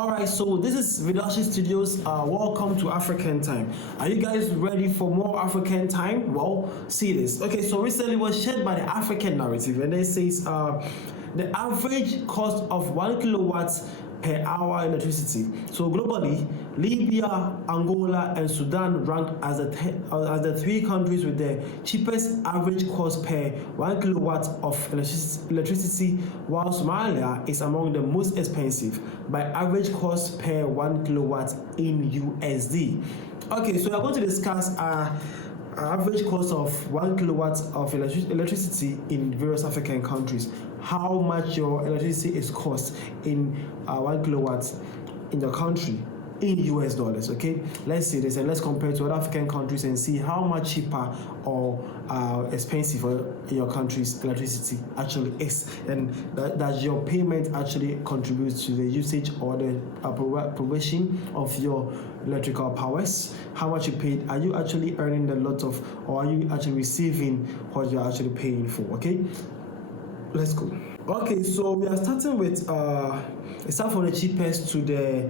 Alright, so this is Vidashi Studios. Welcome to African Time. Are you guys ready for more African time? Well, see this. Okay, so recently was shared by the African Narrative, and it says the average cost of 1 kilowatts per hour electricity. So globally, Libya, Angola, and Sudan ranked as the three countries with the cheapest average cost per 1 kilowatt of electricity, while Somalia is among the most expensive by average cost per 1 kilowatt in USD. Okay, so we're going to discuss average cost of 1 kilowatt of electricity in various African countries. How much your electricity is cost in 1 kilowatt in your country in US dollars. Okay, let's see this and let's compare to other African countries and see how much cheaper or expensive your country's electricity actually is, and that your payment actually contributes to the usage or the provision of your electrical powers. How much you paid? Are you actually earning a lot of, or are you actually receiving what you're actually paying for? Okay, let's go. Okay, so we are starting with it's start from the cheapest to the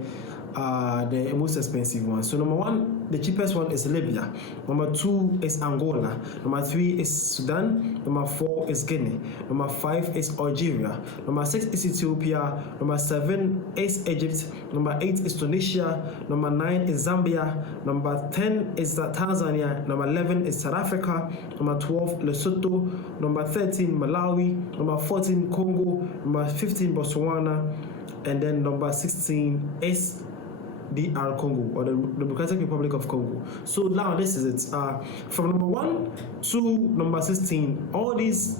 most expensive one. So number one, the cheapest one is Libya. Number two is Angola. Number three is Sudan. Number four is Guinea. Number five is Algeria. Number six is Ethiopia. Number seven is Egypt. Number eight is Tunisia. Number nine is Zambia. Number 10 is Tanzania. Number 11 is South Africa. Number 12 Lesotho. Number 13 Malawi. Number 14 Congo. Number 15 Botswana. And then number 16 is DR Congo, or the Democratic Republic of Congo. So now this is it. From number 1 to number 16, all these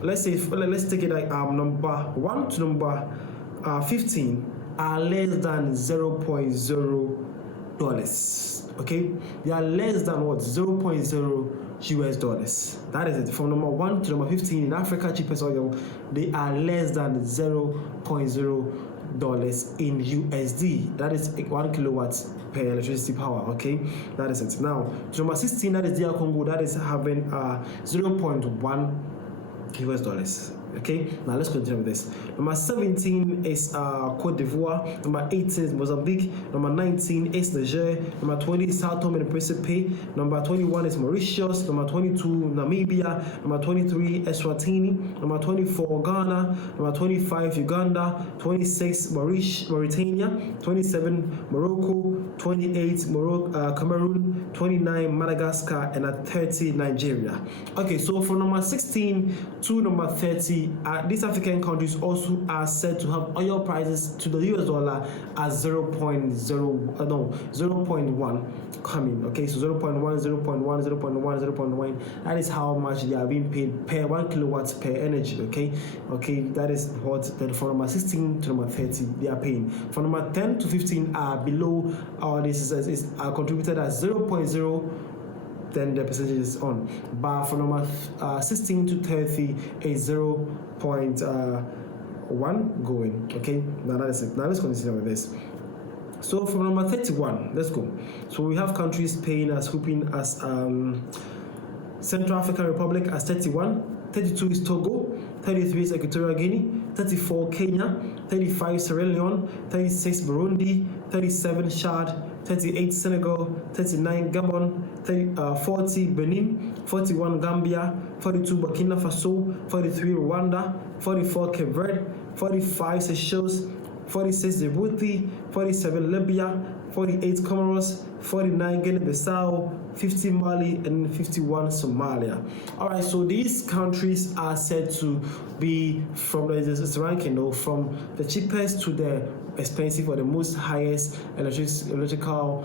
let's take it like number 1 to number 15 are less than $0.0. Okay, they are less than what? 0.0 US dollars. That is it. From number 1 to number 15 in Africa, cheapest oil, they are less than $0.0 in USD. That is 1 kilowatts per electricity power. Okay, that is it. Now to number 16, that is DR Congo, that is having 0.1 US dollars. Okay, now let's continue with this. Number 17 is Cote d'Ivoire. Number 18 is Mozambique. Number 19 is Niger. Number 20 is Sao Tome and Principe. Number 21 is Mauritius. Number 22 Namibia. Number 23 Eswatini. Number 24 Ghana. Number 25 Uganda. 26 Mauritania. 27 Morocco. 28 Cameroon. 29 Madagascar, and at 30 Nigeria. Okay, so from number 16 to number 30, these African countries also are said to have oil prices to the US dollar at 0.1 coming. Okay, so 0.1, 0.1, 0.1, 0.1. That is how much they are being paid per 1 kilowatts per energy. Okay, that is what. Then from number 16 to number 30, they are paying. From number 10 to 15 are below. This is contributed at 0.0. Then the percentage is on. But for number 16 to 30 is 0.1 going. Okay, now that is it. Now let's continue with this. So from number 31, let's go. So we have countries paying as Central African Republic as 31, 32 is Togo, 33 is Equatorial Guinea, 34 Kenya, 35 Sierra Leone, 36 Burundi, 37 Chad, 38 Senegal, 39 Gabon, 40 Benin, 41 Gambia, 42 Burkina Faso, 43 Rwanda, 44 Cape Verde, 45 Seychelles, 46 Djibouti, 47 Libya, 48 Comoros, 49 Guinea-Bissau, 50 Mali, and 51 Somalia. All right, so these countries are said to be from this ranking, though, from the cheapest to the expensive or the most highest electrical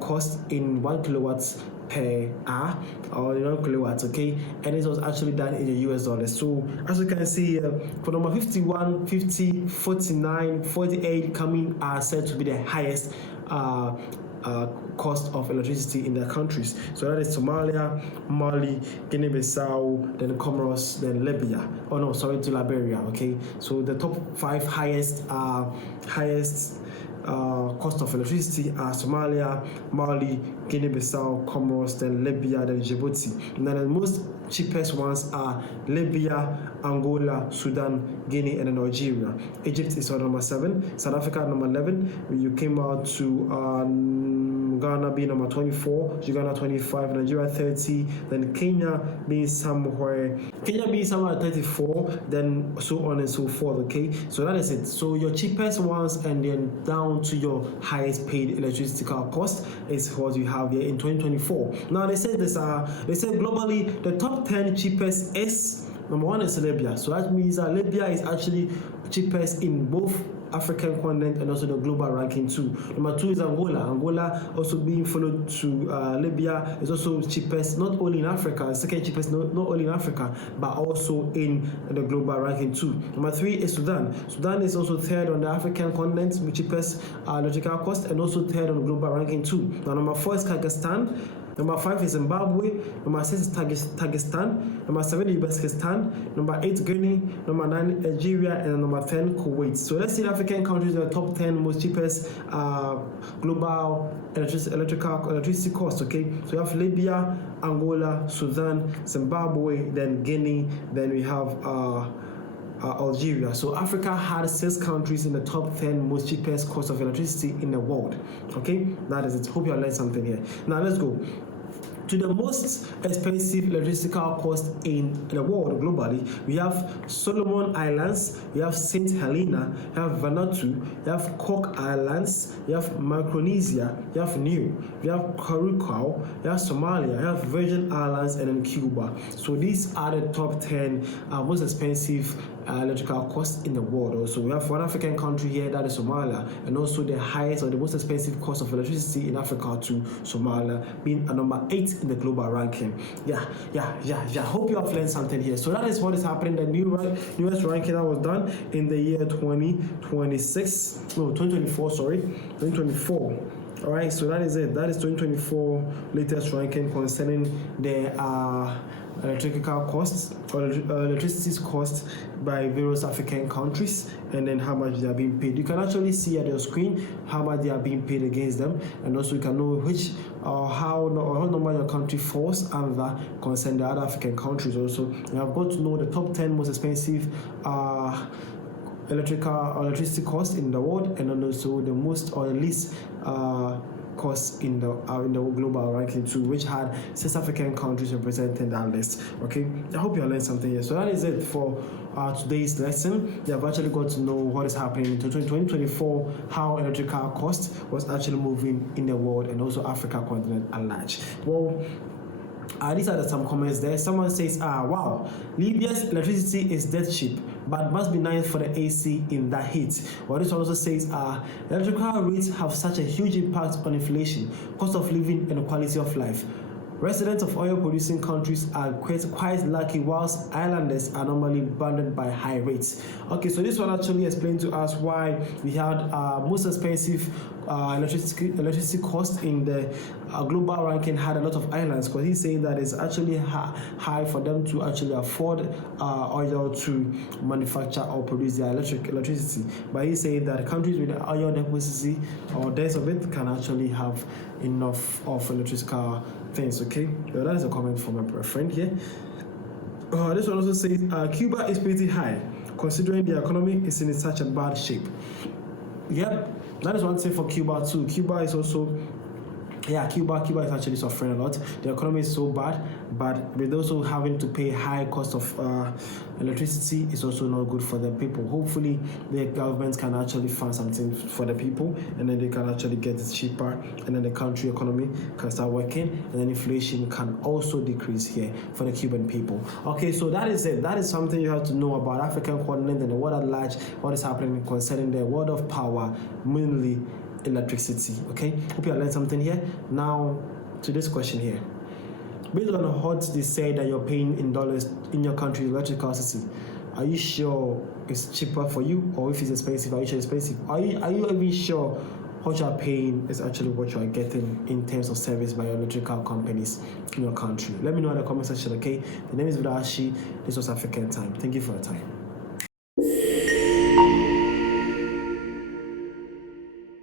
cost in 1 kilowatts per hour, or 1 kilowatts. Okay, and it was actually done in the US dollars. So as you can see for number 51, 50, 49, 48 coming are said to be the highest cost of electricity in their countries. So that is Somalia, Mali, Guinea-Bissau, then Comoros, then Libya. Oh no, sorry, to Liberia. Okay, so the top 5 highest cost of electricity are Somalia, Mali, Guinea-Bissau, Comoros, then Libya, then Djibouti. And then the most cheapest ones are Libya, Angola, Sudan, Guinea, and then Nigeria. Egypt is on number 7, South Africa number 11. You came out to Ghana being number 24, Uganda 25, Nigeria 30, then Kenya being somewhere at 34, then so on and so forth. Okay, so that is it. So your cheapest ones and then down to your highest paid electricity cost is what you have here in 2024. Now they said globally the top 10 cheapest is number 1 is Libya. So that means that Libya is actually cheapest in both African continent and also the global ranking too. Number 2 is Angola. Angola also being followed to Libya is also cheapest not only in Africa, second cheapest not only in Africa but also in the global ranking too. Number 3 is Sudan. Sudan is also third on the African continent with cheapest electrical cost and also third on the global ranking too. Now number 4 is Kyrgyzstan. Number 5 is Zimbabwe. Number 6 is Tajikistan. Number 7 is Uzbekistan. Number 8 Guinea. Number 9 Nigeria, and number 10 Kuwait. So let's see the African countries are the top 10 most cheapest global electricity cost. Okay, so we have Libya, Angola, Sudan, Zimbabwe, then Guinea, then we have Algeria. So Africa had 6 countries in the top 10 most cheapest cost of electricity in the world. Okay, that is it. Hope you have learned something here. Now let's go to the most expensive electricity cost in the world globally. We have Solomon Islands, we have St. Helena, we have Vanuatu, we have Cook Islands, we have Micronesia, we have Niue, we have Curacao, we have Somalia, we have Virgin Islands, and then Cuba. So these are the top 10 most expensive electrical costs in the world. Also, we have one African country here, that is Somalia, and also the highest or the most expensive cost of electricity in Africa to Somalia, being a number 8 in the global ranking. Yeah. Hope you have learned something here. So that is what is happening. The newest ranking that was done in the year 2024. All right, so that is it. That is 2024 latest ranking concerning the electrical costs or electricity costs by various African countries, and then how much they are being paid. You can actually see at your screen how much they are being paid against them, and also you can know which how number your country falls under concern the other African countries. Also, you have got to know the top 10 most expensive electricity costs in the world, and then also the most or the least costs in the global ranking too, which had 6 African countries representing that list. Okay, I hope you learned something here. So that is it for today's lesson. You have actually got to know what is happening in 2024, how electrical cost was actually moving in the world and also Africa continent at large. Well, these are some comments there. Someone says, wow, Libya's electricity is dead cheap, but must be nice for the AC in that heat. Well, this also says, electrical rates have such a huge impact on inflation, cost of living, and quality of life. Residents of oil-producing countries are quite lucky, whilst islanders are normally burdened by high rates. Okay, so this one actually explained to us why we had most expensive electricity cost in the global ranking had a lot of islands, because he's saying that it's actually high for them to actually afford oil to manufacture or produce their electricity. But he's saying that countries with oil deficiency or less of it can actually have enough of electrical things. Okay, well, that is a comment from my friend here. This one also says Cuba is pretty high considering the economy is in such a bad shape. Yep, that is one thing for Cuba too. Cuba is also Cuba is actually suffering a lot. The economy is so bad, but with also having to pay high cost of electricity is also not good for the people. Hopefully, the government can actually find something for the people, and then they can actually get it cheaper, and then the country economy can start working, and then inflation can also decrease here for the Cuban people. Okay, so that is it. That is something you have to know about African continent and the world at large, what is happening concerning the world of power, mainly electricity. Okay, hope you learned something here. Now to this question here, based on what they say that you're paying in dollars in your country electricity, are you sure it's cheaper for you, or if it's expensive, are you sure it's expensive? Are you even sure what you are paying is actually what you are getting in terms of service by your electrical companies in your country? Let me know in the comment section. Okay, the name is Vidashi. This was African Time. Thank you for your time.